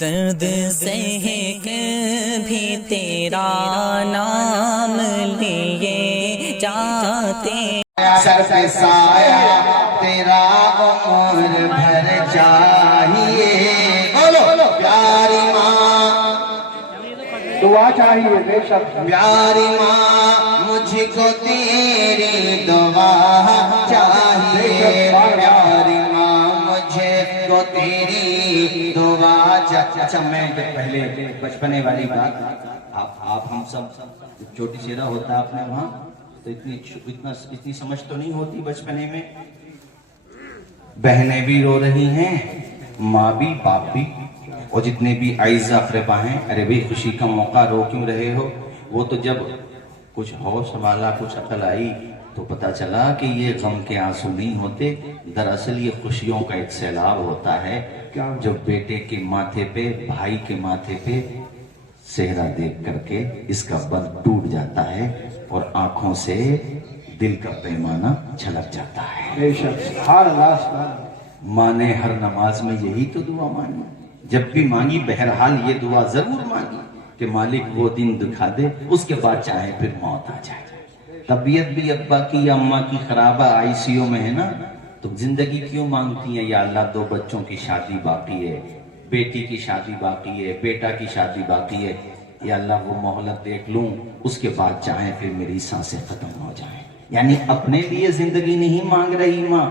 درد سہ بھی تیرا نام لیے جاتے، سر پہ سایہ تیرا عمر بھر چاہیے، بولو پیاری ماں دعا چاہیے بے شک، پیاری ماں مجھ کو تیری دعا چاہیے، پیاری ماں مجھے کو تیری دعا چاہیے۔ اچھا میں پہلے بچپنے والی بات، آپ ہم سب چھوٹی سیرا ہوتا ہے اپنے وہاں، تو اتنی سمجھ تو نہیں ہوتی بچپنے میں، بہنیں بھی رو رہی ہیں، ماں بھی باپ بھی، اور جتنے بھی اعزا اقربا ہیں، ارے بھئی خوشی کا موقع رو کیوں رہے ہو؟ وہ تو جب کچھ ہوش والا کچھ عقل آئی تو پتہ چلا کہ یہ غم کے آنسو نہیں ہوتے، دراصل یہ خوشیوں کا ایک سیلاب ہوتا ہے، جو بیٹے کے ماتھے پہ، بھائی کے ماتھے پہ صحرا دیکھ کر کے اس کا بند ٹوٹ جاتا ہے اور آنکھوں سے دل کا پیمانہ چھلک جاتا ہے۔ بے شک، سبحان اللہ سبحان اللہ۔ ماں نے ہر نماز میں یہی تو دعا مانگی، جب بھی مانگی بہرحال یہ دعا ضرور مانگی کہ مالک وہ دن دکھا دے، اس کے بعد چاہے پھر موت آ جائے۔ طبیعت بھی ابا کی یا اماں کی خرابہ آئی سی یو میں ہے نا، تو زندگی کیوں مانگتی ہیں یا اللہ 2 بچوں کی شادی باقی ہے، بیٹی کی شادی باقی ہے، بیٹا کی شادی باقی ہے، یا اللہ وہ مہلت دیکھ لوں، اس کے بعد چاہے پھر میری سانسیں ختم ہو جائیں۔ یعنی اپنے لیے زندگی نہیں مانگ رہی ماں،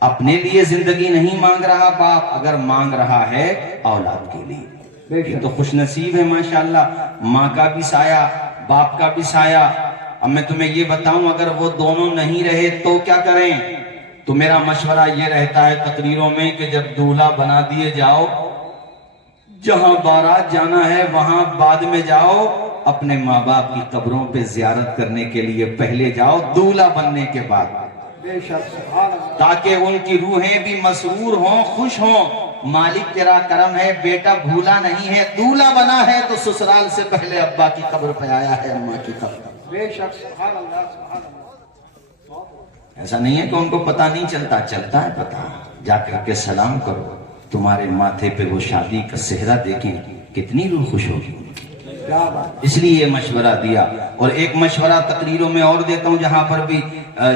اپنے لیے زندگی نہیں مانگ رہا باپ، اگر مانگ رہا ہے اولاد کے لیے، یہ تو خوش نصیب ہے ماشاءاللہ، ماں کا بھی سایہ باپ کا بھی سایہ۔ اب میں تمہیں یہ بتاؤں اگر وہ دونوں نہیں رہے تو کیا کریں؟ تو میرا مشورہ یہ رہتا ہے تقریروں میں کہ جب دولہا بنا دیے جاؤ، جہاں بارات جانا ہے وہاں بعد میں جاؤ، اپنے ماں باپ کی قبروں پہ زیارت کرنے کے لیے پہلے جاؤ دولہا بننے کے بعد، بے شک سبحان اللہ۔ تاکہ ان کی روحیں بھی مسرور ہوں، خوش ہوں، مالک تیرا کرم ہے، بیٹا بھولا نہیں ہے، دولہا بنا ہے تو سسرال سے پہلے ابا کی قبر پہ آیا ہے، اماں کی قبر۔ بے شک سبحان اللہ سبحان اللہ۔ ایسا نہیں ہے کہ ان کو پتہ نہیں چلتا، چلتا ہے پتہ، جا کر کے سلام کرو، تمہارے ماتھے پہ وہ شادی کا صحرا دیکھیں کتنی روح خوش ہوگی، کیا بات، اس لیے یہ مشورہ دیا۔ اور ایک مشورہ تقریروں میں اور دیتا ہوں جہاں پر بھی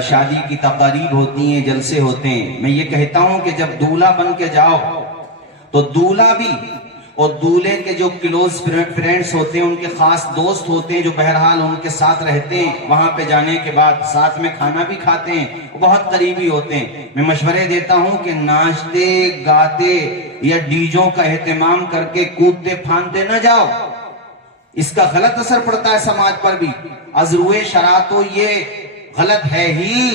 شادی کی تقاریب ہوتی ہیں، جلسے ہوتے ہیں، میں یہ کہتا ہوں کہ جب دولہا بن کے جاؤ تو دولہا بھی اور دولہے کے جو کلوز فرینڈز ہوتے ہیں، ان کے خاص دوست ہوتے ہیں جو بہرحال ان کے ساتھ رہتے ہیں، وہاں پہ جانے کے بعد ساتھ میں کھانا بھی کھاتے ہیں، بہت قریبی ہوتے ہیں، میں مشورے دیتا ہوں کہ ناچتے گاتے یا ڈیجوں کا اہتمام کر کے کودتے پھاندتے نہ جاؤ، اس کا غلط اثر پڑتا ہے سماج پر بھی۔ ازروئے شراتو یہ غلط ہے ہی،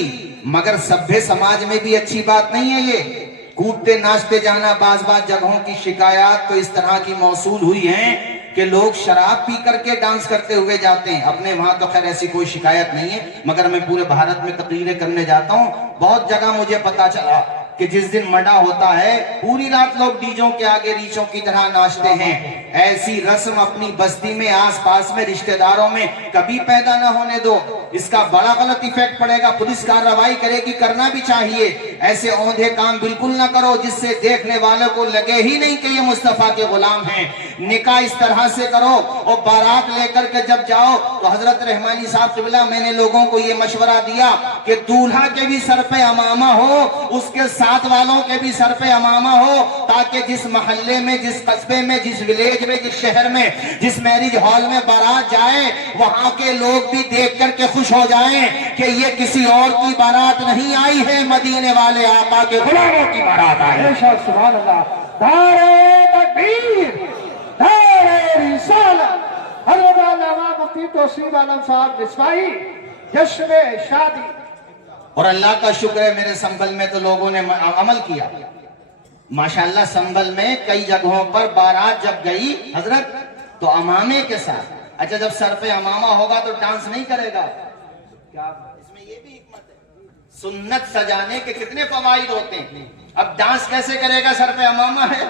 مگر سبھے سماج میں بھی اچھی بات نہیں ہے یہ کودتے ناچتے جانا۔ بعض جگہوں کی شکایات تو اس طرح کی موصول ہوئی ہیں کہ لوگ شراب پی کر کے ڈانس کرتے ہوئے جاتے ہیں، اپنے وہاں تو خیر ایسی کوئی شکایت نہیں ہے، مگر میں پورے بھارت میں تقریریں کرنے جاتا ہوں، بہت جگہ مجھے پتا چلا کہ جس دن مڈا ہوتا ہے پوری رات لوگ ڈیجوں کے آگے ریچوں کی طرح ناچتے ہیں۔ ایسی رسم اپنی بستی میں، آس پاس میں، رشتہ داروں میں کبھی پیدا نہ ہونے دو، اس کا بڑا غلط ایفیکٹ پڑے گا، پولیس کارروائی کرے گی، کرنا بھی چاہیے۔ ایسے اوندھے کام بالکل نہ کرو جس سے دیکھنے والوں کو لگے ہی نہیں کہ یہ مصطفیٰ کے غلام ہیں۔ نکاح اس طرح سے کرو، اور بارات لے کر کے جب جاؤ تو حضرت رحمانی صاحب قبلہ میں نے لوگوں کو یہ مشورہ دیا کہ دولہا کے بھی سر پہ امامہ ہو، اس کے ساتھ والوں کے بھی سر پہ امامہ ہو، تاکہ جس محلے میں، جس قصبے میں، جس ولیج میں، جس شہر میں، جس میرج ہال میں بارات جائے، وہاں کے لوگ بھی دیکھ کر کے خوش ہو جائیں کہ یہ کسی اور کی بارات نہیں آئی ہے، مدینے والے آقا کے غلاموں کی بارات آئی ہے۔ بے شک سبحان اللہ۔ نعرہ تکبیر، نعرہ رسالت، حضرت علامہ مفتی توصیف عالم صاحب مصباحی، جشن شادی۔ اور اللہ کا شکر ہے میرے سنبھل میں تو لوگوں نے عمل کیا ماشاءاللہ۔ سنبھل میں کئی جگہوں پر بارات جب گئی حضرت تو امامے کے ساتھ، اچھا جب سر پہ امامہ ہوگا تو ڈانس نہیں کرے گا، اس میں یہ بھی حکمت ہے۔ سنت سجانے کے کتنے فوائد ہوتے ہیں، اب ڈانس کیسے کرے گا، سر پہ امامہ ہے،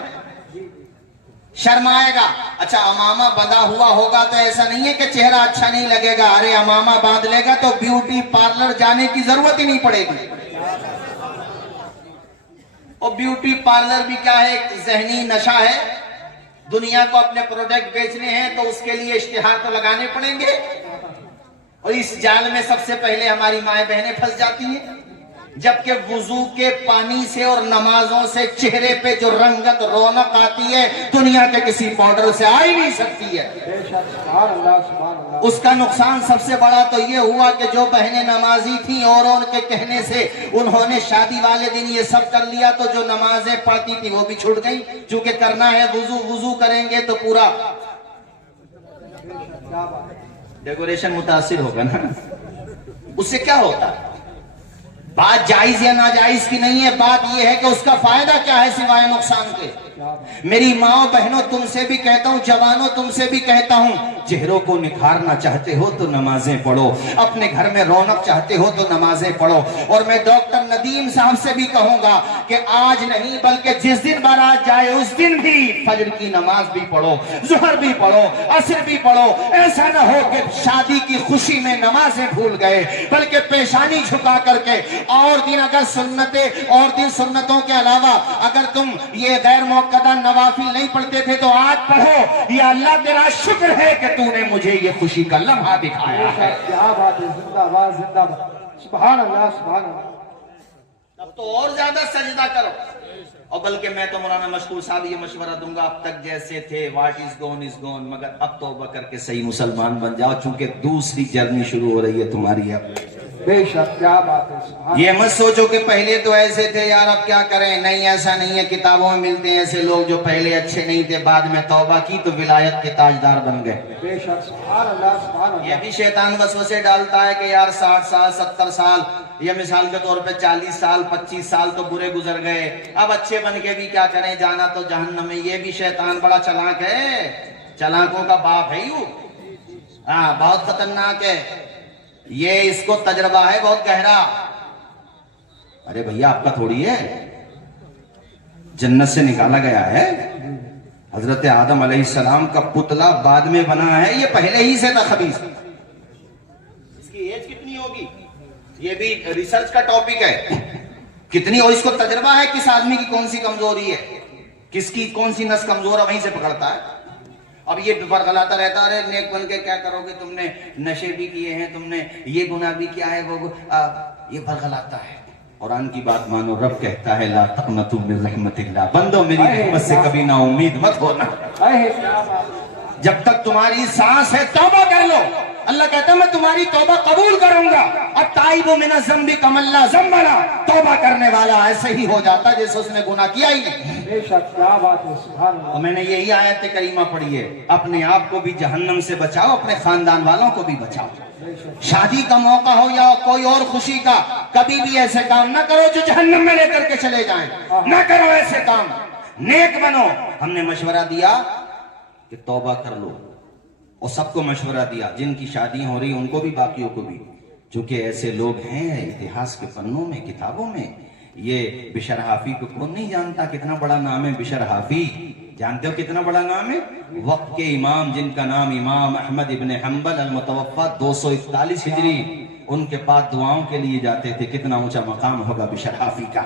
شرمائے گا۔ اچھا امامہ بندھا ہوا ہوگا تو ایسا نہیں ہے کہ چہرہ اچھا نہیں لگے گا، ارے امامہ باندھ لے گا تو بیوٹی پارلر جانے کی ضرورت ہی نہیں پڑے گی۔ اور بیوٹی پارلر بھی کیا ہے، ایک ذہنی نشہ ہے، दुनिया को अपने प्रोडक्ट बेचने हैं तो उसके लिए इश्तिहार तो लगाने पड़ेंगे, और इस जाल में सबसे पहले हमारी माएं बहनें फंस जाती हैं। जबकि वुजू के पानी से और नमाजों से चेहरे पे जो रंगत रौनक आती है दुनिया के किसी पाउडर से आ ही नहीं सकती है। बेशक, सुभान अल्लाह, सुभान अल्लाह। उसका नुकसान सबसे बड़ा तो ये हुआ कि जो बहनें नमाजी थी और उनके कहने से उन्होंने शादी वाले दिन ये सब कर लिया, तो जो नमाजें पढ़ती थी वो भी छूट गई। चूंकि करना है वुजू करेंगे तो पूरा डेकोरेशन मुतासिर होगा ना। उससे क्या होता है? बात जायज या नाजायज की नहीं है, बात यह है कि उसका फायदा क्या है सिवाय नुकसान के। मेरी माओ बहनों तुमसे भी कहता हूं, जवानों तुमसे भी कहता हूं, चेहरों को निखारना चाहते हो तो नमाजें पढ़ो, अपने घर में रौनक चाहते हो तो नमाजें पढ़ो। और मैं डॉक्टर नदीम साहब से भी कहूंगा कि आज नहीं बल्कि जिस दिन बारात जाए उस दिन भी फजर की नमाज भी पढ़ो, जुहर भी पढ़ो, असर भी पढ़ो। ऐसा ना हो कि शादी की खुशी में नमाजें भूल गए, बल्कि पेशानी झुका करके और दिन अगर सुन्नतें और दिन सुन्नतों के अलावा अगर तुम ये गैर मुअक्कदा नवाफिल नहीं पढ़ते थे तो आज पढ़ो। या अल्लाह तेरा शुक्र है कि तूने मुझे ये खुशी का लम्हा दिखाया है। क्या बात है, जिंदाबाद जिंदाबाद, सुभान अल्लाह, सुभान अल्लाह। अब तो और ज्यादा सजदा करो। और बल्कि मैं तो मौलाना मशकूर साहब ये मशवरा दूंगा, अब तक जैसे थे what is gone is gone, मगर अब तौबा करके सही मुसलमान बन जाओ, चूंकि दूसरी जर्नी शुरू हो रही है तुम्हारी। अब बेशक, क्या बात है, सुभान। ये मत सोचो कि पहले तो ऐसे थे यार अब क्या करें, नहीं ऐसा नहीं है। किताबों में मिलते हैं ऐसे लोग जो पहले अच्छे नहीं थे, बाद में तौबा की तो विलायत के ताजदार बन गए। बेशक, सुभान अल्लाह, सुभान अल्लाह। ये भी शैतान वसवसे डालता है कि यार 60 साल 70 साल या मिसाल के तौर पे 40 साल 25 साल तो बुरे गुजर गए, अब अच्छे बन के भी क्या करें, जाना तो जहन्नम में। ये भी शैतान बड़ा चालाक है, चालाकों का बाप है यू। हाँ, बहुत खतरनाक है ये, इसको तजर्बा है बहुत गहरा। अरे भैया आपका थोड़ी है, जन्नत से निकाला गया है। हजरत आदम अलैहिस्सलाम का पुतला बाद में बना है, ये पहले ही से था खबीस। इसकी एज कितनी होगी ये भी रिसर्च का टॉपिक है, कितनी, और इसको तजर्बा है किस आदमी की कौन सी कमजोरी है, किसकी कौन सी नस कमजोर है, वहीं से पकड़ता है। अब ये बरगलाता रहता है, अरे नेक बन के क्या करोगे, तुमने नशे भी किए हैं, तुमने ये गुनाह भी किया है, ये बरगलाता है। कुरान की बात मानो, रब कहता है ला तक़नतू मिन रहमतिल्लाह, बंदो मेरी रहमत से कभी ना उम्मीद मत होना। जब तक तुम्हारी सांस है तौबा कर लो। अल्लाह कहता है मैं तुम्हारी तौबा कबूल करूंगा। अब ताइबु मिन ज़म्बि कमल्ला ज़म्बला, तौबा करने वाला ऐसे ही हो जाता जैसे उसने गुनाह किया ही नहीं। बेशक, क्या बात है, सुभान अल्लाह। और मैंने यही आयत करीमा पढ़ी है, अपने आप को भी जहन्नम से बचाओ, अपने खानदान वालों को भी बचाओ। शादी का मौका हो या कोई और खुशी का, कभी भी ऐसे काम ना करो जो जहन्नम में लेकर के चले जाएं। ना करो ऐसे काम, नेक बनो। हमने मशवरा दिया कि तौबा कर लो, और सबको मशवरा दिया, जिनकी शादी हो रही उनको भी बाकियों को भी, क्योंकि ऐसे लोग हैं इतिहास के पन्नों में, किताबों में। ये बिशर हाफी को कौन नहीं जानता, कितना बड़ा नाम है बिशर हाफी, जानते हो कितना बड़ा नाम है? वक्त के इमाम जिनका नाम इमाम अहमद इब्न हम्बल अल-मुतवफ़्फ़ा 241 हिजरी, उनके पास दुआओं के लिए जाते थे। कितना ऊंचा मकाम होगा बिशर हाफी का।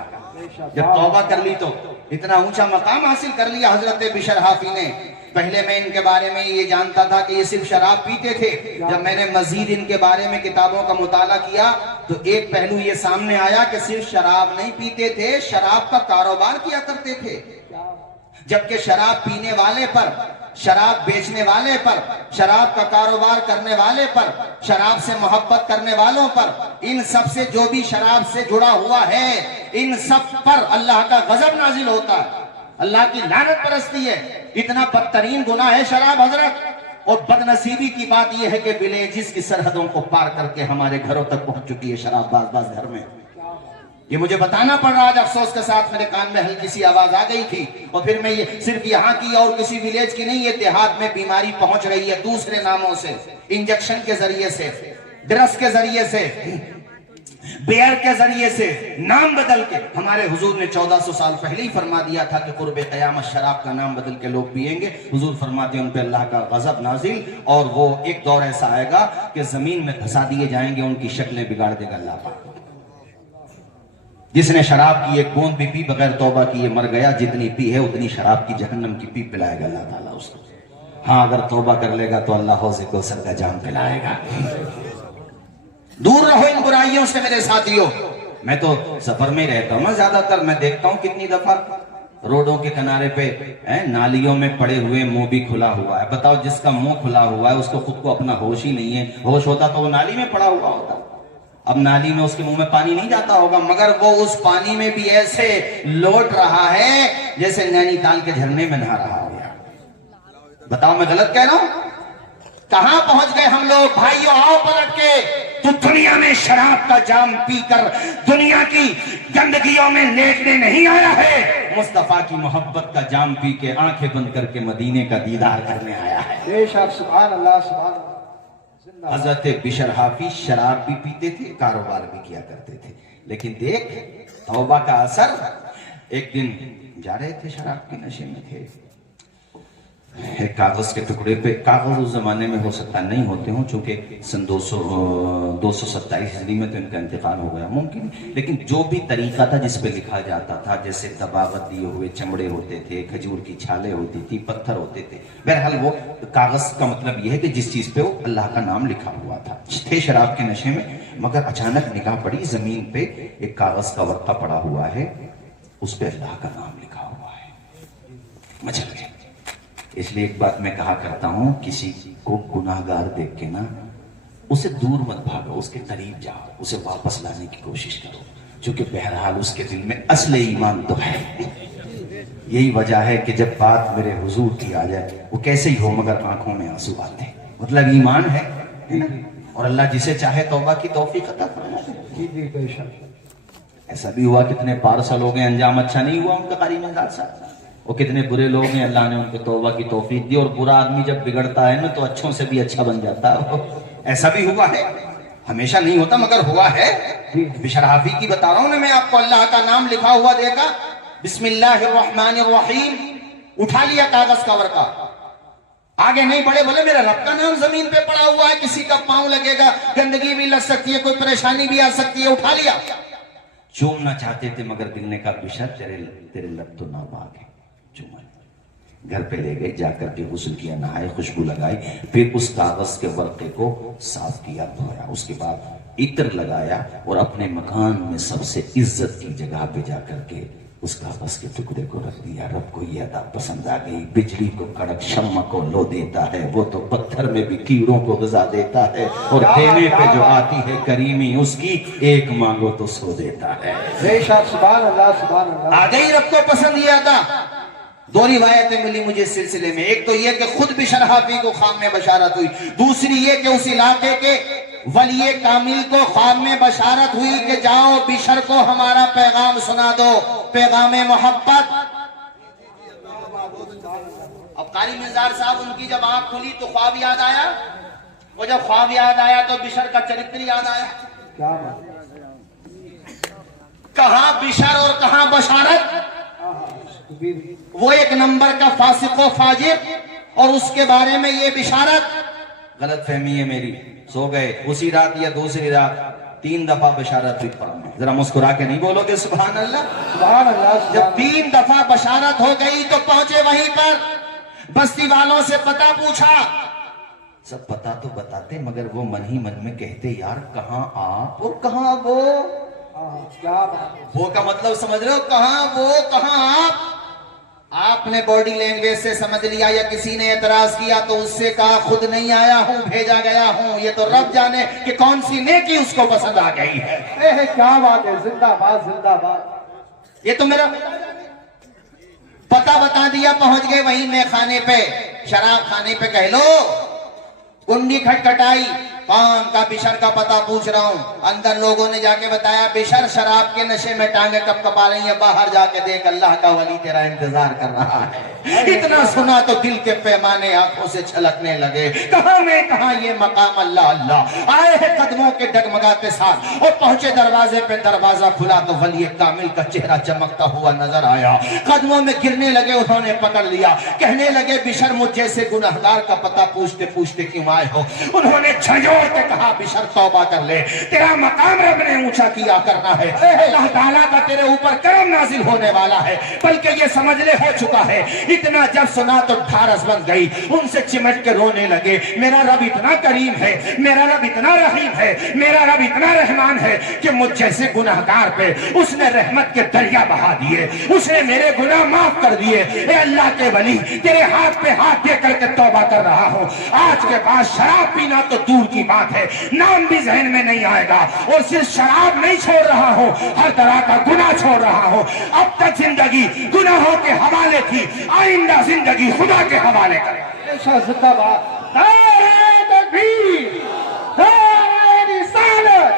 जब तौबा कर ली तो इतना ऊंचा मकाम हासिल कर लिया हजरत बिशर हाफी ने। पहले मैं इनके बारे में ये जानता था कि ये सिर्फ शराब पीते थे। जब मैंने मजीद इनके बारे में किताबों का मुताला किया तो एक पहलू ये सामने आया कि सिर्फ शराब नहीं पीते थे, शराब का कारोबार किया करते थे। जबकि शराब पीने वाले पर, शराब बेचने वाले पर, शराब का कारोबार करने वाले पर, शराब से मोहब्बत करने वालों पर, इन सब से जो भी शराब से जुड़ा हुआ है, इन सब पर अल्लाह का गजब नाजिल होता है, अल्लाह की लानत बरसती है। इतना बदतरीन गुनाह है शराब हजरत। और बदनसीबी की बात यह है कि विलेजेस की सरहदों को पार करके हमारे घरों तक पहुंच चुकी है शराब बाज घर में। ये मुझे बताना पड़ रहा, आज अफसोस के साथ मेरे कान में हल्की सी आवाज आ गई थी। और फिर मैं ये सिर्फ यहाँ की और किसी विलेज की नहीं, ये देहात में बीमारी पहुंच रही है दूसरे नामों से, इंजेक्शन के जरिए से, ड्रग्स के जरिए से, बेयर के जरिए से, नाम बदल के। हमारे हुजूर ने 1400 साल पहले ही फरमा दिया था कि कुर्बे क़यामत शराब का नाम बदल के लोग पिएंगे। हुजूर फरमाते हैं उन पे अल्लाह का गजब नाजिल, और वो एक दौर ऐसा आएगा कि जमीन में धंसा दिए जाएंगे, उनकी शक्लें बिगाड़ देगा अल्लाह पाक। جس نے شراب کی ایک بوند بھی پی بغیر توبہ کیے مر گیا، جتنی پی ہے اتنی شراب کی جہنم کی پی پلائے گا اللہ تعالیٰ اس کو۔ ہاں اگر توبہ کر لے گا تو اللہ حوض کوثر کا جام پلائے گا۔ دور رہو ان برائیوں سے میرے ساتھیوں۔ میں تو سفر میں رہتا ہوں، زیادہ تر میں دیکھتا ہوں کتنی دفعہ روڈوں کے کنارے پہ نالیوں میں پڑے ہوئے منہ بھی کھلا ہوا ہے۔ بتاؤ جس کا منہ کھلا ہوا ہے اس کو خود کو اپنا ہوش ہی نہیں ہے، ہوش ہوتا تو وہ نالی میں پڑا ہوا ہوتا۔ اب نالی میں اس کے منہ میں پانی نہیں جاتا ہوگا، مگر وہ اس پانی میں بھی ایسے لوٹ رہا ہے جیسے نینی تال کے جھرنے میں نہا رہا ہو۔ بتاؤ میں غلط کہہ رہا ہوں؟ کہاں پہنچ گئے ہم لوگ؟ بھائیو آؤ پلٹ کے۔ تو دنیا میں شراب کا جام پی کر دنیا کی گندگیوں میں لیٹنے نہیں آیا ہے، مصطفیٰ کی محبت کا جام پی کے آنکھیں بند کر کے مدینے کا دیدار کرنے آیا ہے۔ بے شک، سبحان اللہ سبحان اللہ۔ حضرت بشر حافظ شراب بھی پیتے تھے، کاروبار بھی کیا کرتے تھے، لیکن دیکھ توبہ کا اثر۔ ایک دن جا رہے تھے، شراب کے نشے میں تھے، ایک کاغذ کے ٹکڑے پہ، کاغذ اس زمانے میں ہو سکتا نہیں ہوتے ہوں چونکہ سن 227 ہجری میں تو ان کا انتقال ہو گیا، ممکن، لیکن جو بھی طریقہ تھا جس پہ لکھا جاتا تھا، جیسے دباغت دیے ہوئے چمڑے ہوتے تھے، کھجور کی چھالیں ہوتی تھی، پتھر ہوتے تھے، بہرحال وہ کاغذ کا مطلب یہ ہے کہ جس چیز پہ وہ اللہ کا نام لکھا ہوا تھا۔ تھے شراب کے نشے میں، مگر اچانک نگاہ پڑی زمین پہ ایک کاغذ کا ورقہ پڑا ہوا ہے، اس پہ اللہ کا نام لکھا ہوا ہے۔ مچل گئے۔ اس لیے ایک بات میں کہا کرتا ہوں، کسی کو گناہگار دیکھ کے نا اسے دور مت بھاگو، اس کے قریب جاؤ، اسے واپس لانے کی کوشش کرو، چونکہ بہرحال اس کے دل میں اصل ایمان تو ہے۔ یہی وجہ ہے کہ جب بات میرے حضور کی آ جائے وہ کیسے ہی ہو مگر آنکھوں میں آنسو آتے ہیں، مطلب ایمان ہے نا؟ اور اللہ جسے چاہے توبہ کی توفیق عطا فرمائے۔ جی جی بے شک۔ ایسا بھی ہوا کتنے پارسل ہو گئے، انجام اچھا نہیں ہوا ان کا قاری مزاج صاحب، اور کتنے برے لوگ ہیں اللہ نے ان کو توبہ کی توفیق دی، اور برا آدمی جب بگڑتا ہے نا تو اچھوں سے بھی اچھا بن جاتا ہے۔ ایسا بھی ہوا ہے، ہمیشہ نہیں ہوتا مگر ہوا ہے۔ بشر حافظ کی بتا رہا ہوں نا میں آپ کو، اللہ کا نام لکھا ہوا دیکھا، بسم اللہ الرحمن الرحیم، اٹھا لیا کاغذ کا ورقہ، آگے نہیں بڑھے، بولے میرا رب کا نام زمین پہ پڑا ہوا ہے، کسی کا پاؤں لگے گا، گندگی بھی لگ سکتی ہے، کوئی پریشانی بھی آ سکتی ہے، اٹھا لیا۔ چومنا چاہتے تھے مگر دل نے کہا بشر تیرے لب تو ناپاک ہے، گھر پہ لے گئے، جا کر کے غسل کیا، نہائے، خوشبو لگائی، پھر اس کاغذ کے ورقے کو صاف کیا، دھویا، اس کے بعد عطر لگایا اور اپنے مکان میں سب سے عزت کی جگہ پہ جا کر کے اس کاغذ کے ٹکڑے کو رکھ دیا۔ رب کو یہ ادا پسند آ گئی، بجلی کو کڑک، شمع کو لو دیتا ہے، وہ تو پتھر میں بھی کیڑوں کو غذا دیتا ہے، اور دینے پہ جو آتی ہے کریمی اس کی، ایک مانگو تو سو دیتا ہے۔ بے شک، سبحان اللہ سبحان اللہ۔ آ گئی رب کو پسند یہ ادا۔ دو روایتیں ملی مجھے اس سلسلے میں، ایک تو یہ کہ خود بشر حافظ کو خواب میں بشارت ہوئی، دوسری یہ کہ اس علاقے کے ولی کامل کو خواب میں بشارت ہوئی کہ جاؤ بشر کو ہمارا پیغام سنا دو، پیغام محبت۔ اب قاری مزار صاحب ان کی جب آنکھ کھلی تو خواب یاد آیا، وہ جب خواب یاد آیا تو بشر کا چرتر یاد آیا۔ کیا بات، کہاں بشر اور کہاں بشارت؟ وہ ایک نمبر کا فاسق و فاجر اور اس کے بارے میں یہ بشارت۔ غلط فہمی ہے میری، سو گئے اسی رات یا دوسری رات 3 دفعہ بشارت ہوئی قرآن میں، ذرا مسکرا کے نہیں بولو گے سبحان اللہ؟ سبحان اللہ۔ جب 3 دفعہ بشارت ہو گئی تو پہنچے وہیں پر، بستی والوں سے پتہ پوچھا، سب پتہ تو بتاتے مگر وہ من ہی من میں کہتے یار کہاں آپ اور کہاں وہ۔ کیا بات، وہ کا مطلب سمجھ رہے ہو، کہاں وہ کہاں آپ نے باڈی لینگویج سے سمجھ لیا، یا کسی نے اعتراض کیا تو اس سے کہا خود نہیں آیا ہوں، بھیجا گیا ہوں، یہ تو رب جانے کہ کون سی نیکی اس کو پسند آ گئی ہے۔ کیا بات ہے، زندہ باد زندہ باد۔ یہ تو میرا پتہ بتا دیا، پہنچ گئے وہیں میں خانے پہ، شراب خانے پہ کہہ لو، کنڈی کھٹکھٹائی، کون کا بشر کا پتہ پوچھ رہا ہوں، اندر لوگوں نے جا کے بتایا بشر شراب کے نشے میں ٹانگیں کپ کپا رہی ہیں، باہر جا کے دیکھ اللہ کا ولی تیرا انتظار کر رہا ہے۔ اتنا سنا تو دل کے پیمانے آنکھوں سے چھلکنے لگے، کہاں میں کہاں یہ مقام اللہ اللہ، آئے ہیں قدموں کے ڈگمگاتے ساتھ اور پہنچے دروازے پہ، دروازہ کھلا تو ولی کامل کا چہرہ چمکتا ہوا نظر آیا، قدموں میں گرنے لگے، انہوں نے پکڑ لیا، کہنے لگے بشر مجھ جیسے گنہگار کا پتہ پوچھتے پوچھتے کیوں آئے ہو؟ انہوں نے جھنجھوڑ توڑ کے کہا بشر توبہ کر لے, تیرا مقام رب نے اونچا کیا کرنا ہے, اللہ تعالیٰ کا تیرے اوپر کرم نازل ہونے والا ہے, بلکہ یہ سمجھ لے ہو چکا ہے. اتنا جب سنا تو ڈھارس بن گئی, ان سے چمٹ کے رونے لگے. میرا رب اتنا کریم ہے, میرا رب اتنا رحیم ہے, میرا رب اتنا رحمان ہے کہ مجھ جیسے گناہگار پہ اس نے رحمت کے دریا بہا دیے, اس نے میرے گناہ معاف کر دیے. اے اللہ کے ولی, تیرے ہاتھ پہ ہاتھ دے کر کے توبہ کر رہا ہوں. آج کے بعد شراب پینا تو دور کی بات ہے, نام بھی ذہن میں نہیں آئے گا. اور صرف شراب نہیں چھوڑ رہا ہوں, ہر طرح کا گناہ چھوڑ رہا ہوں. اب تک زندگی گناہوں کے حوالے تھی, آئندہ زندگی خدا کے حوالے کرے. زندہ باد نعرہ تکبیر, نعرہ رسالت,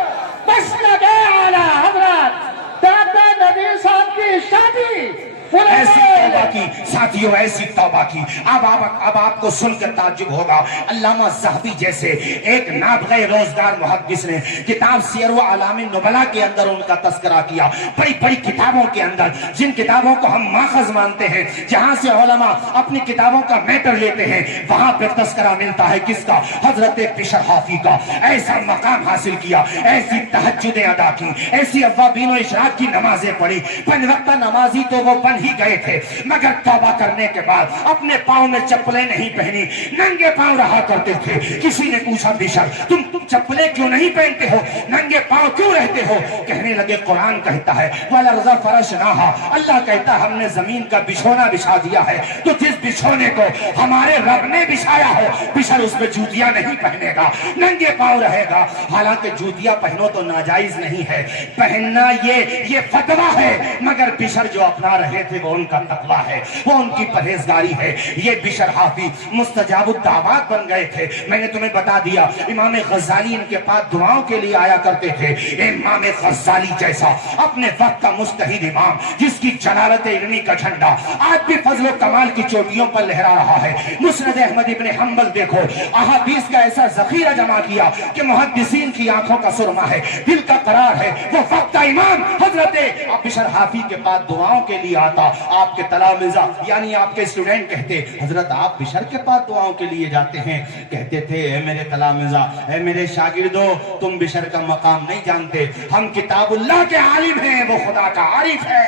مسلک اعلی حضرت ڈاکٹر نبی صاحب کی شادی. ایسی توبہ کی ساتھیوں, ایسی توبہ کی. اب آپ کو سن کر تعجب ہوگا, علامہ ذہبی جیسے ایک نابغہ روزگار محدث نے کتاب سیر و اعلام النبلاء کے اندر ان کا تذکرہ کیا. بڑی بڑی کتابوں کے اندر, جن کتابوں کو ہم ماخذ مانتے ہیں, جہاں سے علماء اپنی کتابوں کا میٹر لیتے ہیں, وہاں پہ تذکرہ ملتا ہے کس کا؟ حضرت بشر حافی کا. ایسا مقام حاصل کیا, ایسی تہجدیں ادا کی, ایسی اوابین و اشراق کی نمازیں پڑھی. 5 وقتہ نمازی تو وہ بن ہی گئے تھے, مگر توبہ کرنے کے بعد اپنے پاؤں میں چپلیں نہیں پہنی, ننگے پاؤں رہا کرتے تھے. کسی نے پوچھا بشر تم چپلیں کیوں نہیں پہنتے ہو, ننگے پاؤں کیوں رہتے ہو؟ کہنے لگے قرآن کہتا ہے وَالْأَرْضَ فَرَشْنَاهَا, اللہ کہتا ہے ہم نے زمین کا بچھونا بچھا دیا ہے, تو جس بچھونے کو ہمارے رب نے بچھایا ہو, بشر اس پہ جوتیاں نہیں پہنے گا, ننگے پاؤں رہے گا. حالانکہ جوتیاں پہنو تو ناجائز نہیں ہے, پہننا یہ فتویٰ ہے, مگر بشر جو اپنا رہے تھے وہ ان کا تقویٰ ہے, وہ ان کی پرہیزگاری ہے. یہ بشر حافی مستجاب الدعوات بن گئے تھے. میں نے تمہیں بتا دیا امام غزالی ان کے پاس دعاؤں کے لیے آیا کرتے تھے. امام غزالی جیسا اپنے وقت کا مجتہد امام, جس کی جلالت علمی کا جھنڈا آج بھی فضل و کمال کی چوٹیوں پر لہرا رہا ہے. مسند احمد ابن حنبل دیکھو, احادیث کا ایسا ذخیرہ جمع کیا کہ محدثین کی آنکھوں کا سرما ہے, دل کا قرار ہے. وہ وقت کا امام حضرت بشر حافی کے پاس دعاؤں کے لیے آتا. آپ کے تلامذہ یعنی آپ کے اسٹوڈنٹ کہتے حضرت آپ بشر کے پاس دعاؤں کے لیے جاتے ہیں؟ کہتے تھے اے میرے تلامذہ, اے میرے شاگردوں, تم بشر کا مقام نہیں جانتے, ہم کتاب اللہ کے عالم ہیں, وہ خدا کا عارف ہے.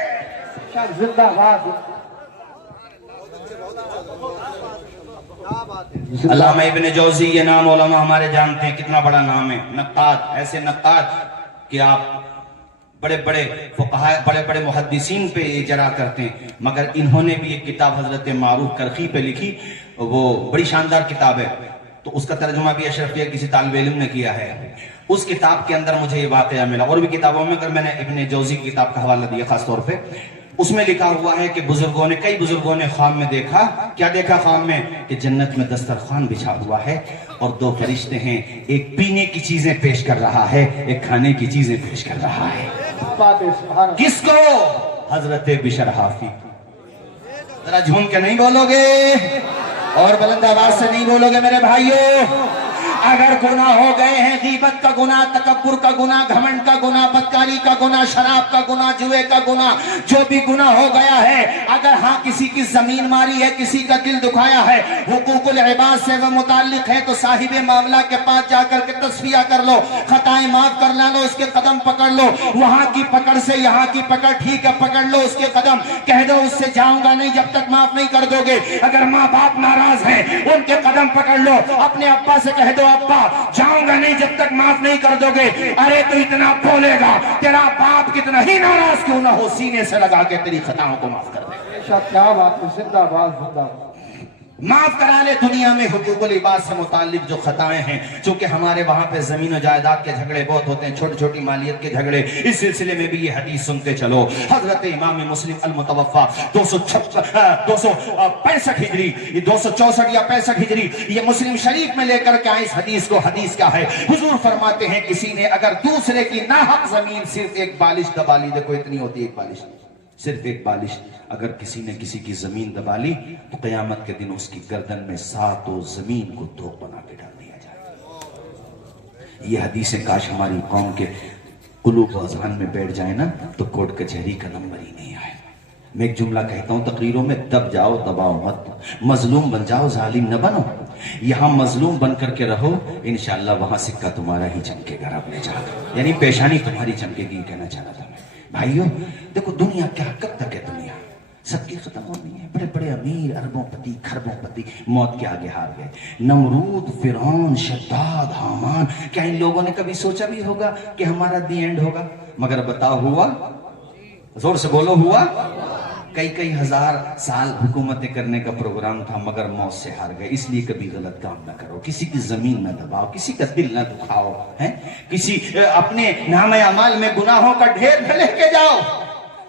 زندہ باد. علامہ ابن جوزی, یہ نام علماء ہمارے جانتے ہیں, کتنا بڑا نام ہے. نقاد, ایسے نقاد کہ آپ بڑے بڑے فقہاء, بڑے بڑے محدثین پہ اجرا کرتے ہیں, مگر انہوں نے بھی ایک کتاب حضرت معروف کرخی پہ لکھی, وہ بڑی شاندار کتاب ہے. تو اس کا ترجمہ بھی اشرفیہ کسی طالب علم نے کیا ہے. اس کتاب کے اندر مجھے یہ واقعہ ملا, اور بھی کتابوں میں, اگر میں نے ابن جوزی کی کتاب کا حوالہ دیا خاص طور پہ, اس میں لکھا ہوا ہے کہ کئی بزرگوں نے خواب میں دیکھا. کیا دیکھا خواب میں؟ کہ جنت میں دسترخوان بچھا ہوا ہے اور 2 فرشتے ہیں, ایک پینے کی چیزیں پیش کر رہا ہے, ایک کھانے کی چیزیں پیش کر رہا ہے. کس کو؟ حضرت بشر حافی. ذرا جھوم کے نہیں بولو گے اور بلند آواز سے نہیں بولو گے میرے بھائیوں. اگر گناہ ہو گئے ہیں, غیبت کا گناہ, تکبر کا گناہ, گھمنڈ کا گناہ, بدکاری کا گناہ, شراب کا گناہ, جوئے کا گناہ, جو بھی گناہ ہو گیا ہے, اگر ہاں کسی کی زمین ماری ہے, کسی کا دل دکھایا ہے, حقوق العباد سے وہ متعلق ہے, تو صاحب معاملہ کے پاس جا کر کے تصفیہ کر لو, خطائیں معاف کر لو, اس کے قدم پکڑ لو. وہاں کی پکڑ سے یہاں کی پکڑ ٹھیک ہے, پکڑ لو اس کے قدم, کہہ دو اس سے جاؤں گا نہیں جب تک معاف نہیں کر دو گے. اگر ماں باپ ناراض ہیں, ان کے قدم پکڑ لو, اپنے ابا سے کہہ دو ابا جاؤں گا نہیں جب تک معاف نہیں کر دو گے. ارے تو اتنا بولے گا, تیرا باپ کتنا ہی ناراض کیوں نہ ہو, سینے سے لگا کے تیری خطاؤں کو معاف کر دے. کیا بات ہے, زندہ باد, زندہ باد. معاف کرا لے دنیا میں حقوق العباد سے متعلق جو خطائیں ہیں. چونکہ ہمارے وہاں پہ زمین و جائیداد کے جھگڑے بہت ہوتے ہیں, چھوٹی چھوٹی مالیت کے جھگڑے. اس سلسلے میں بھی یہ حدیث سنتے چلو. حضرت امام مسلم المتوفا 265 ہجری, 264 یا 65 ہجری, یہ مسلم شریف میں لے کر کے آئے اس حدیث کو. حدیث کیا ہے؟ حضور فرماتے ہیں کسی نے اگر دوسرے کی ناحق زمین صرف ایک بالش دبا لی, دیکھو اتنی ہوتی ہے ایک بالش, صرف ایک بالش, اگر کسی نے کسی کی زمین دبا لی تو قیامت کے دن اس کی گردن میں 7 زمین کو 2 بنا کے ڈال دیا جائے. یہ حدیثیں کاش ہماری قوم کے قلوب و اذہان میں بیٹھ جائے نا, تو کورٹ کچہری کا نمبر ہی نہیں آئے. मैं एक जुमला कहता हूं तकरीरों में, दब जाओ दबाओ मत, मजलूम बन जाओ जालिम न बनो। यहां मजलूम बन करके रहो, इंशाअल्लाह वहां सिक्का तुम्हारा ही चमकेगा रब ने चाहा, यानी पेशानी तुम्हारी चमकेगी। कहना चाह रहा था मैं भाइयों, देखो दुनिया क्या कब तक है, दुनिया सबकी खत्म होनी है। बड़े बड़े अमीर अरबोंपति खरबोंपति मौत के आगे हार गए। नमरूद, फिरौन, शद्दाद, हामान, क्या इन लोगों ने कभी सोचा भी होगा कि हमारा दी एंड होगा? मगर बताओ हुआ? जोर से बोलो, हुआ? कई कई हजार साल हुकूमतें करने का प्रोग्राम था, मगर मौत से हार गए। इसलिए कभी गलत काम ना करो, किसी की जमीन ना दबाओ, किसी का दिल ना दुखाओ, हैं? किसी अपने नामे अमाल में गुनाहों का ढेर न लेके जाओ,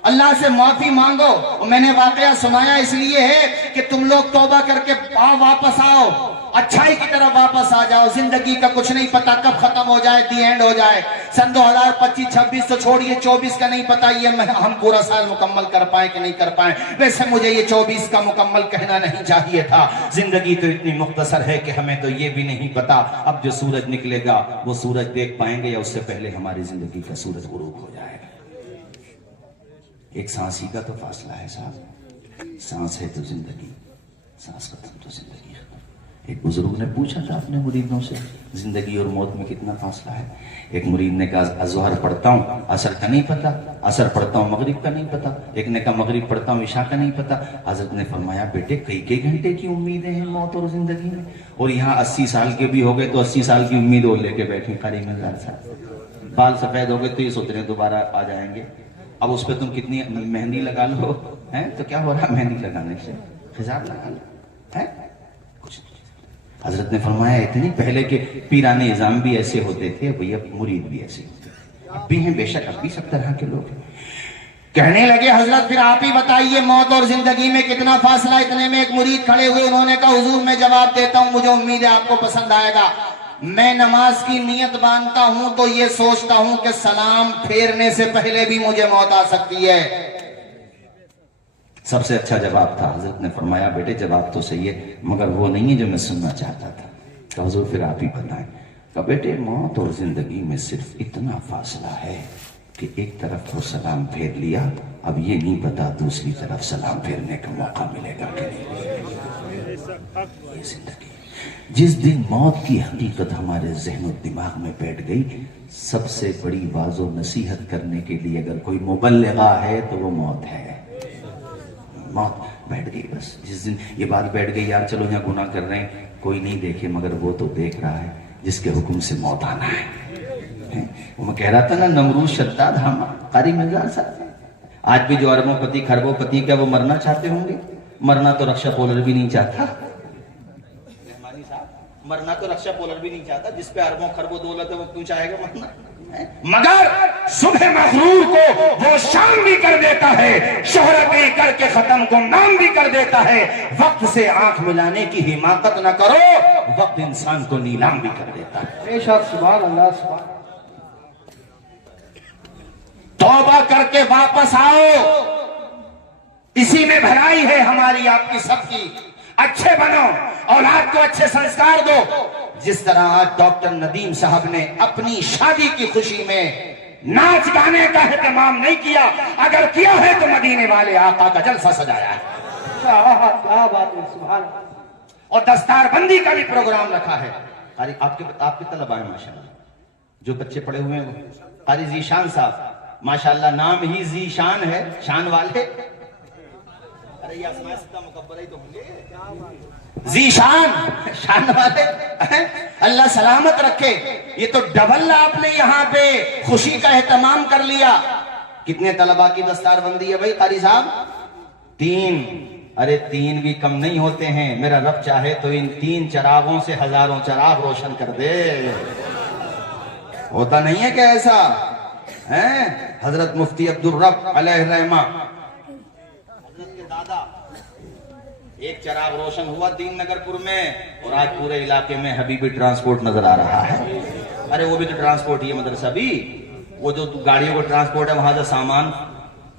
अल्लाह से माफी मांगो। और मैंने वाकया सुनाया इसलिए है कि तुम लोग तौबा करके वापस आओ, अच्छाई की तरफ वापस आ जाओ। जिंदगी का कुछ नहीं पता कब खत्म हो जाए, दी एंड हो जाए। सन 2025-26 तो छोड़िए, 24 का नहीं पता ये हम पूरा साल मुकम्मल कर पाए कि नहीं कर पाए। वैसे मुझे ये 24 का मुकम्मल कहना नहीं चाहिए था। जिंदगी तो इतनी मुख्तसर है कि हमें तो ये भी नहीं पता अब जो सूरज निकलेगा वो सूरज देख पाएंगे या उससे पहले हमारी जिंदगी का सूरज गुरूब हो जाएगा। एक सांस ही का तो फासला है साहब, सांस है तो जिंदगी, सांस खत्म तो जिंदगी खत्म। एक बुजुर्ग ने पूछा था अपने मुरीदों से, जिंदगी और मौत में कितना फासला है? एक मुरीद ने कहा अज़हर पढ़ता हूँ, असर का नहीं पता। असर पढ़ता हूँ, मगरिब का नहीं पता। एक ने कहा मगरिब पढ़ता हूँ, इशा का नहीं पता। हजरत ने फरमाया बेटे कई कई घंटे की उम्मीदें हैं मौत और जिंदगी में, और यहाँ 80 साल के भी हो गए तो 80 साल की उम्मीद और लेके बैठे कारी मिर्जा साहब। बाल सफेद हो गए तो ये सोच रहे दोबारा आ जाएंगे। अब उस पर तुम कितनी मेहंदी लगा लो, हैं तो क्या हो रहा मेहंदी लगाने से? खिजाब लगा लो, हैं कुछ नहीं। हजरत ने फरमाया इतनी पहले के पीराने इज़ाम भी ऐसे होते थे, भैया मुरीद भी ऐसे होते, अब भी हैं बेशक, अब भी सब तरह के लोग हैं। कहने लगे हजरत फिर आप ही बताइए मौत और जिंदगी में कितना फासला? इतने में एक मुरीद खड़े हुए, उन्होंने कहा हुजूर मैं जवाब देता हूं, मुझे उम्मीद है आपको पसंद आएगा। मैं नमाज की नियत बांधता हूं तो ये सोचता हूं कि सलाम फेरने से पहले भी मुझे मौत आ सकती है। सबसे अच्छा जवाब था। हजरत ने फरमाया बेटे जवाब तो सही है, मगर वो नहीं है जो मैं सुनना चाहता था। तो हुजूर फिर आप ही बताएं। कहा बेटे मौत और जिंदगी में सिर्फ इतना फासला है कि एक तरफ तो सलाम फेर लिया, अब ये नहीं पता दूसरी तरफ सलाम फेरने का मौका मिलेगा कि नहीं। ये जिंदगी, जिस दिन मौत की हकीकत हमारे ज़हन और दिमाग में बैठ गई, सबसे बड़ी वाज़ो नसीहत करने के लिए अगर कोई मुबल्लिगा है तो वो मौत है। मौत बैठ गई बस। जिस दिन ये बात बैठ गई यार चलो यहाँ गुनाह कर रहे हैं, कोई नहीं देखे मगर वो तो देख रहा है जिसके हुक्म से मौत आना है। वो मैं कह रहा था ना, नमरूद, शद्दाद, हामान, कारी मिर्जा साहब, आज भी जो अरबोंपति खरबोंपति क्या वो मरना चाहते होंगे? मरना तो रक्षा पोलर भी नहीं चाहता। मरना तो रक्षा पोलर भी नहीं चाहता। जिस पे अरबों खरबों दौलत है वो क्यों चाहेगा मरना? मगर सुबह मगरूर को वो शाम भी कर देता है, शोहरतें करके खत्म गुमनाम भी कर देता है। वक्त से आंख मिलाने की हिमाकत न करो, वक्त इंसान को नीलाम भी कर देता है। बेशक, सुभान अल्लाह, सुभान। तौबा करके वापस आओ, इसी में भलाई है हमारी आपकी सबकी। अच्छे बनो, औलाद को अच्छे संस्कार दो। जिस तरह आज डॉक्टर नदीम साहब ने अपनी शादी की खुशी में नाच गाने का एहतमाम नहीं किया, अगर किया है तो मदीने वाले आका का जलसा सजाया है। क्या बात है, सुभान। और दस्तारबंदी का भी प्रोग्राम रखा है। अरे आपके तलब आए माशाल्लाह, जो बच्चे पढ़े हुए हैं वो कारी जीशान साहब माशाल्लाह, नाम ही जीशान है, शान वाले। अरे ये आसमान से मुकब्बर ही तो होंगे, जीशान, शान वाले। अल्लाह सलामत रखे। ये तो डबल आपने यहाँ पे खुशी का एहतमाम कर लिया। कितने तलबा की दस्तारबंदी है भाई कारी साहब? 3। अरे 3 भी कम नहीं होते हैं। मेरा रब चाहे तो इन 3 चरागों से हजारों चराग रोशन कर दे। होता नहीं है क्या ऐसा? हैं हजरत मुफ्ती अब्दुल रब अलैहि रहमा, हजरत के दादा, एक चराग रोशन हुआ दीन नगरपुर में, और आज पूरे इलाके में हबीबी ट्रांसपोर्ट नजर आ रहा है। अरे वो भी तो ट्रांसपोर्ट ही है, मदरसा भी। वो जो गाड़ियों को ट्रांसपोर्ट है, वहां से सामान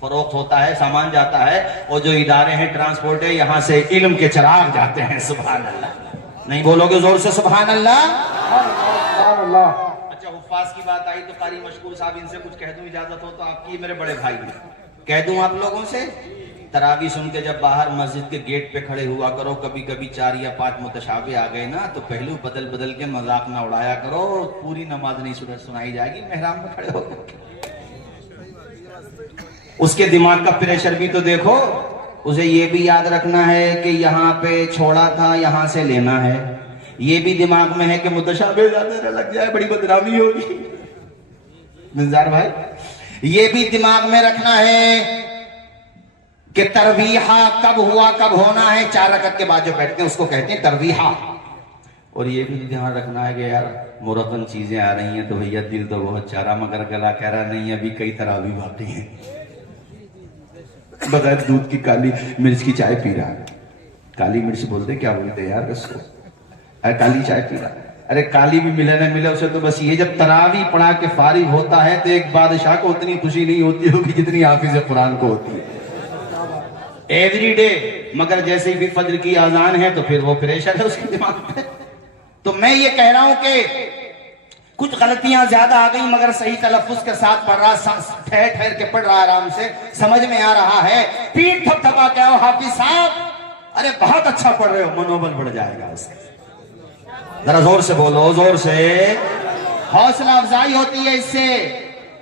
फरोख्त होता है, सामान जाता है। और जो इदारे हैं ट्रांसपोर्ट है, यहाँ से इल्म के चराग जाते हैं। सुभान अल्लाह। नहीं बोलोगे जोर से सुभान अल्लाह? अच्छा, हुफ्फाज की बात आई तो कारी मशकूर साहब, इनसे कुछ कह दूं, इजाजत हो तो आपकी, मेरे बड़े भाई कह दूं आप लोगों से? तरावी सुन के जब बाहर मस्जिद के गेट पे खड़े हुआ करो, कभी कभी 4 या 5 मुतशाबे आ गए ना, तो पहलू बदल बदल के मजाक ना उड़ाया करो, पूरी नमाज नहीं सुनाई जाएगी मेहराब में खड़े होकर। उसके दिमाग का प्रेशर भी तो देखो, उसे ये भी याद रखना है कि यहाँ पे छोड़ा था, यहाँ से लेना है। ये भी दिमाग में है कि मुतशाबे ज्यादा लग जाए, बड़ी बदनामी होगी। गुलजार भाई, ये भी दिमाग में रखना है कि तरवीहा कब हुआ कब होना है। 4 रकत के बाद जो बैठते हैं उसको कहते हैं तरवीहा। और ये भी ध्यान रखना है कि यार मुरक्कन चीजें आ रही हैं तो भैया दिल तो बहुत चारा मगर गला कह रहा नहीं, अभी कई तरावी बाकी हैं। बगैर दूध की काली मिर्च की चाय पी रहा है। काली मिर्च बोलते क्या बोलते यार उसको? अरे काली चाय पी रहा है। अरे काली भी मिले ना मिले उसे तो बस ये जब तरावी पढ़ा के फारिग होता है तो एक बादशाह को उतनी खुशी नहीं होती होगी जितनी हाफिज कुरान को होती है एवरी डे। मगर जैसे ही फज्र की आजान है तो फिर वो प्रेशर है उसके दिमाग पे। तो मैं ये कह रहा हूं कि कुछ गलतियां ज्यादा आ गई मगर सही तलफ्फुज के साथ पढ़ रहा, ठहर ठहर के पढ़ रहा, आराम से समझ में आ रहा है। पीठ थपथपा के आओ हाफिज साहब, अरे बहुत अच्छा पढ़ रहे हो, मनोबल बढ़ जाएगा उससे। जरा जोर से बोलो, जोर से। हौसला अफजाई होती है इससे।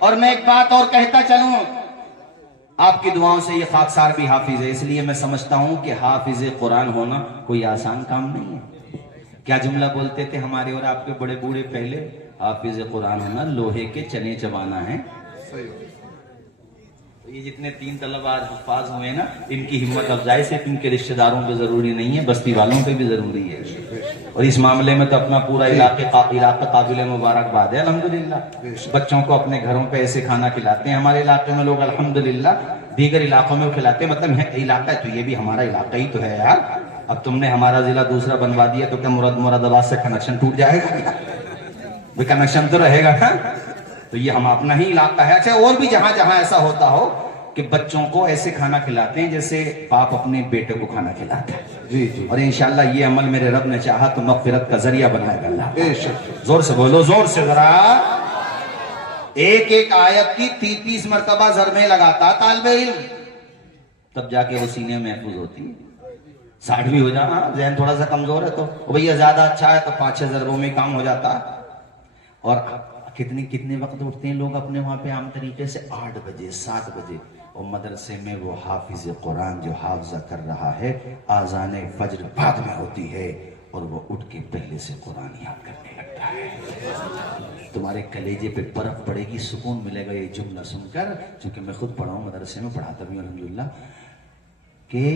और मैं एक बात और कहता चलूं, आपकी दुआओं से ये खाकसार भी हाफिज है, इसलिए मैं समझता हूं कि हाफिज कुरान होना कोई आसान काम नहीं है। क्या जुमला बोलते थे हमारे और आपके बड़े बूढ़े पहले? हाफिज कुरान होना लोहे के चने चबाना है। तो ये जितने 3 तलबा आज हुफ्फाज हुए ना, इनकी हिम्मत अफजाई सिर्फ इनके रिश्तेदारों पे जरूरी नहीं है, बस्ती वालों पे भी जरूरी है। और इस मामले में तो अपना पूरा इलाके काबिल मुबारकबाद है अल्हम्दुलिल्लाह। बच्चों को अपने घरों पे ऐसे खाना खिलाते हैं। हमारे इलाके में लोग अल्हम्दुलिल्लाह, दीगर इलाकों में खिलाते हैं, मतलब इलाका है तो ये भी हमारा इलाका ही तो है यार। अब तुमने हमारा जिला दूसरा बनवा दिया तो क्या मुरादाबाद से कनेक्शन टूट जाएगा? कनेक्शन तो रहेगा ना। तो ये हम अपना ही इलाका है। अच्छा, और भी जहां जहां ऐसा होता हो कि बच्चों को ऐसे खाना खिलाते हैं जैसे बाप अपने बेटे को खाना खिलाता है। जी जी। और इंशाल्लाह ये अमल मेरे रब ने चाहा तो मग़फ़िरत का जरिया बनाएगा अल्लाह। जोर से बोलो, जोर से जरा। एक एक आयत की 30 मरतबा ज़रमें लगाता तालिबे इल्म, तब जाके वो सीने में महफूज होती है। 60 भी हो जाना, ज़हन थोड़ा सा कमजोर है तो भैया ज्यादा अच्छा है तो 5-6 ज़रबों में काम हो जाता है। और कितने वक्त उठते हैं लोग अपने वहां पे आम तरीके से? 8 बजे 7 बजे। और मदरसे में वो हाफिज कुरान जो हाफजा कर रहा है, आजान फज्र बाद में होती है और वो उठ के पहले से कुरान याद करने लगता है। तुम्हारे कलेजे पे बर्फ पड़ेगी, सुकून मिलेगा ये जुमला सुनकर। क्योंकि मैं खुद पढ़ा हूं, मदरसे में पढ़ाता भी अल्हम्दुलिल्लाह, कि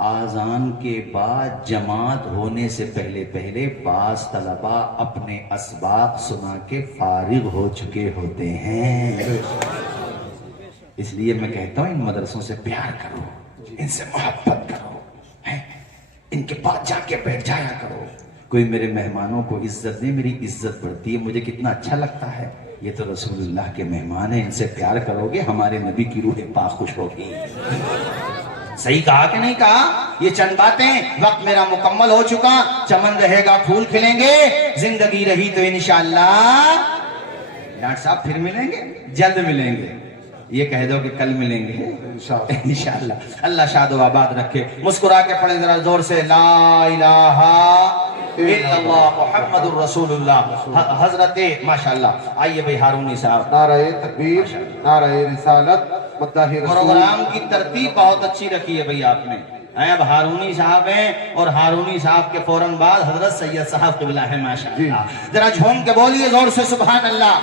आजान के बाद जमात होने से पहले पहले बास तलबा अपने असबाब सुना के फारिग हो चुके होते हैं। इसलिए मैं कहता हूं इन मदरसों से प्यार करो, इनसे मोहब्बत करो, हैं? इनके पास जाके बैठ जाया करो। कोई मेरे मेहमानों को इज्जत दे, मेरी इज्जत बढ़ती है, मुझे कितना अच्छा लगता है। ये तो रसूलुल्लाह के मेहमान है, इनसे प्यार करोगे हमारे नबी की रूह पाक खुश होगी। सही कहा कि नहीं कहा? ये चंद बातें। वक्त मेरा मुकम्मल हो चुका। चमन रहेगा, फूल खिलेंगे, जिंदगी रही तो इंशाअल्लाह। डॉक्टर साहब फिर मिलेंगे, जल्द मिलेंगे। ये कह दो कि कल मिलेंगे इंशाअल्लाह। अल्लाह शाद व आबाद रखे। मुस्कुरा के पढ़े जरा जोर से, ला इलाहा इल्लल्लाह मुहम्मदुर रसूलुल्लाह। हजरते माशाअल्लाह। आइए भाई हारूनी साहब। नारे तकबीर, नारे रिसालत। प्रोग्राम की तरतीब बहुत अच्छी रखी है भाई आपने। अब हारूनी साहब हैं और हारूनी साहब के फौरन बाद हजरत सैयद साहब क़िबला है माशाअल्लाह। जरा झूम के बोलिए जोर से सुभान अल्लाह।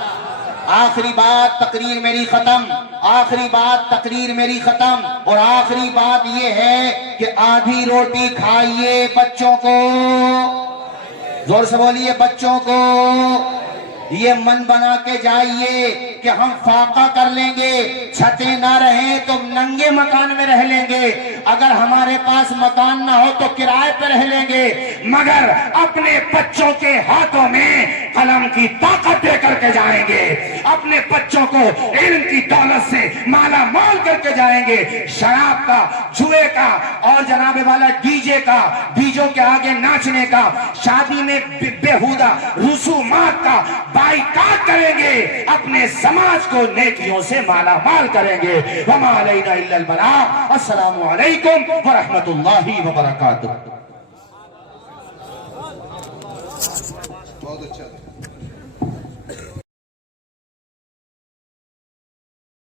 आखिरी बात तकरीर मेरी खत्म, आखिरी बात तकरीर मेरी खत्म। और आखिरी बात ये है कि आधी रोटी खाइए बच्चों को, जोर से बोलिए, बच्चों को ये मन बना के जाइए कि हम फाका कर लेंगे, छतें ना रहे तो नंगे मकान में रह लेंगे, अगर हमारे पास मकान ना हो तो किराए पर रह लेंगे, मगर अपने बच्चों के हाथों में कलम की ताकत दे करके जाएंगे, अपने बच्चों को इल्म की दौलत से माला माल करके जाएंगे। शराब का, जुए का اور جناب والا ڈی جے کا، ڈیجوں کے آگے ناچنے کا، شادی میں بےہودہ رسومات کا بائیکاٹ کریں گے، اپنے سماج کو نیکیوں سے مالا مال کریں گے۔ وما علینا الا البلاغ۔ السلام علیکم ورحمۃ اللہ وبرکاتہ۔